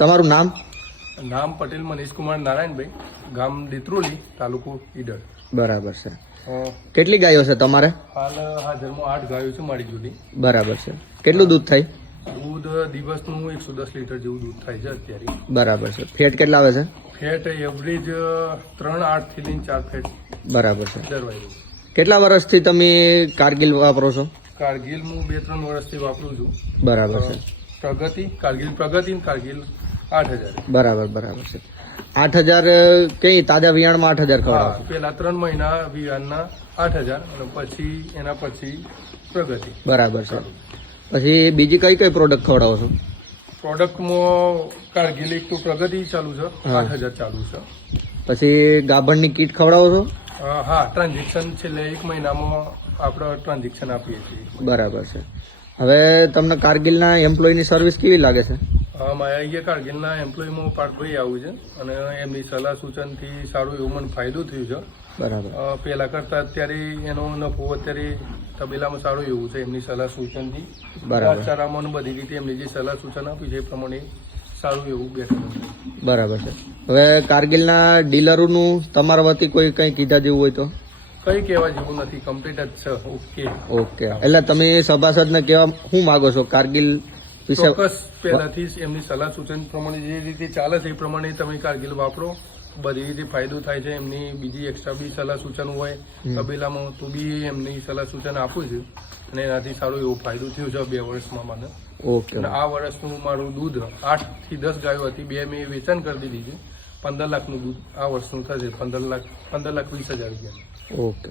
તમારું નામ? નામ પટેલ મનીષ કુમાર નારાયણભાઈ, ગામ દિત્રોલી, તાલુકો ઈડર. બરાબર છે. કેટલી ગાયો છે તમારે? હાલ હાજરમાં 8 ગાયો છે મારી જોડી. બરાબર છે. કેટલું દૂધ થાય? દૂધ દિવસનું 110 લીટર જેવું દૂધ થાય છે અત્યારે. બરાબર છે. ફેટ કેટલા આવે છે? ફેટ એવરેજ 3-8 થી લઈને 4 ફેટ. બરાબર છે. દરવાય. કેટલા વર્ષથી તમે કારગિલ વાપરો છો? કારગિલ હું 2-3 વર્ષથી વાપરું છું. બરાબર છે. પ્રગતિ, કારગિલ પ્રગતિ ને કારગિલ 8000. બરાબર છે. 8000 કઈ તાજા વિયાણમાં 8000 ખવડાવો? પેલા 3 મહિના વિયાનના 8000 અને પછી એના પછી પ્રગતિ. બરાબર છે. પછી બીજી કઈ કઈ પ્રોડક્ટ ખવડાવો છો? પ્રોડક્ટમાં કારગિલ એક તો પ્રગતિ ચાલુ છે, 8000 ચાલુ છે. પછી ગાભણની કીટ ખવડાવો છો? હા, ટ્રાન્ઝેક્શન છેલ્લે 1 મહિનામાં આપણે ટ્રાન્ઝેક્શન આપીએ છીએ. બરાબર છે. હવે તમને કારગિલના એમ્પ્લોયની સર્વિસ કેવી લાગે છે? મારા અહીંયા કારગિલના એમ્પ્લોયમાં પાર્થભાઈ આવું છે અને એમની સલાહ સૂચનથી સારું એવું મને ફાયદો થયો છે. બરાબર. પહેલા કરતા અત્યારે એનો નફો અત્યારે તબેલામાં સારું એવું છે એમની સલાહ સૂચનથી. બરાબર. ચારામાં બધી રીતે એમની જે સલાહ સૂચન આપ્યું છે એ પ્રમાણે સારું એવું બેઠું છે. બરાબર છે. હવે કારગિલના ડીલરોનું તમારા વતી કોઈ કંઈ કીધા જેવું હોય તો? કઈ કહેવા જેવું નથી, કમ્પ્લીટ જ છે. ઓકે. એટલે તમે સભાસદને કહેવા શું માગો છો કારગિલ વિશે? ચોક્કસ પહેલાથી જ એમની સલાહ સૂચન પ્રમાણે જે રીતે ચાલે છે એ પ્રમાણે તમે કારગિલ વાપરો, બધી રીતે ફાયદો થાય છે. એમની બીજી એક્સ્ટ્રા બી સલાહ સૂચન હોય તબેલામાં તો બી એમની સલાહ સૂચન આપું છું અને એનાથી સારો એવો ફાયદો થયો છે 2 વર્ષમાં મને. ઓકે. અને આ વર્ષનું મારું દૂધ 8 થી 10 ગાયો હતી, 2 મેં વેચાણ કરી દીધી છે. 15 લાખનું દૂધ આ વર્ષનું થશે, 15,20,000 રૂપિયા. ઓકે.